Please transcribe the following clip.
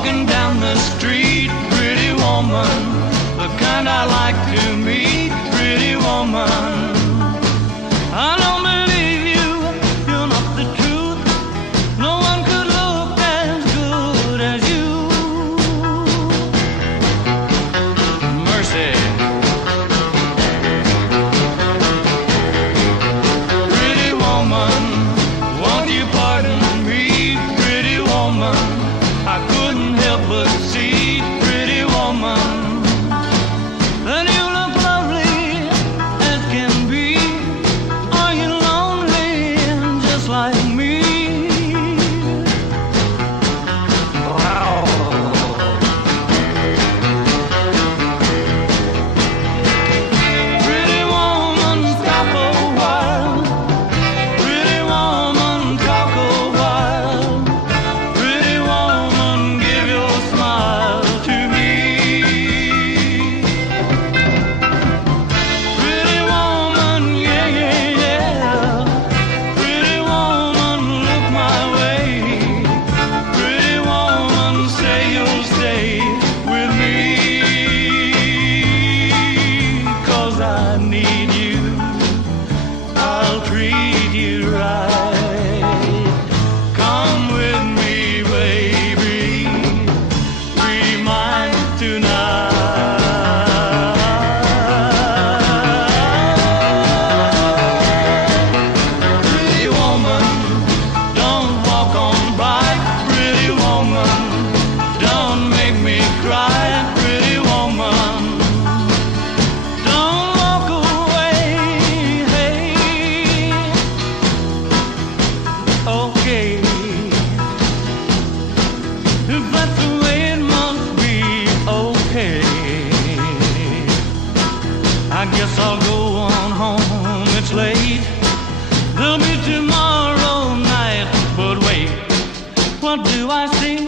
walking down the street, pretty woman, the kind I like to meet, pretty woman. I don't believe you, you're not the truth. No one could look as good as you. Mercy. Pretty woman, won't you pardon me, pretty woman? I couldn't help but see, pretty woman, that you look lovely as can be. Are you lonely just like me? Wow. Pretty woman, stop a while. Pretty woman, talk a while. Pretty woman, give your smile to me. Pretty woman, yeah, yeah, yeah. Pretty woman, look my way. Pretty woman, say you'll stay with me. 'Cause I need you, I'll treat you right. Come with me, baby, be mine tonight. Pretty woman, don't walk on by. Pretty woman, don't make me cry. Pretty woman, don't walk away. Hey, okay, if that's the way it must be, okay. I guess I'll go on home, it's late. There'll be tomorrow night, but wait, what do I see?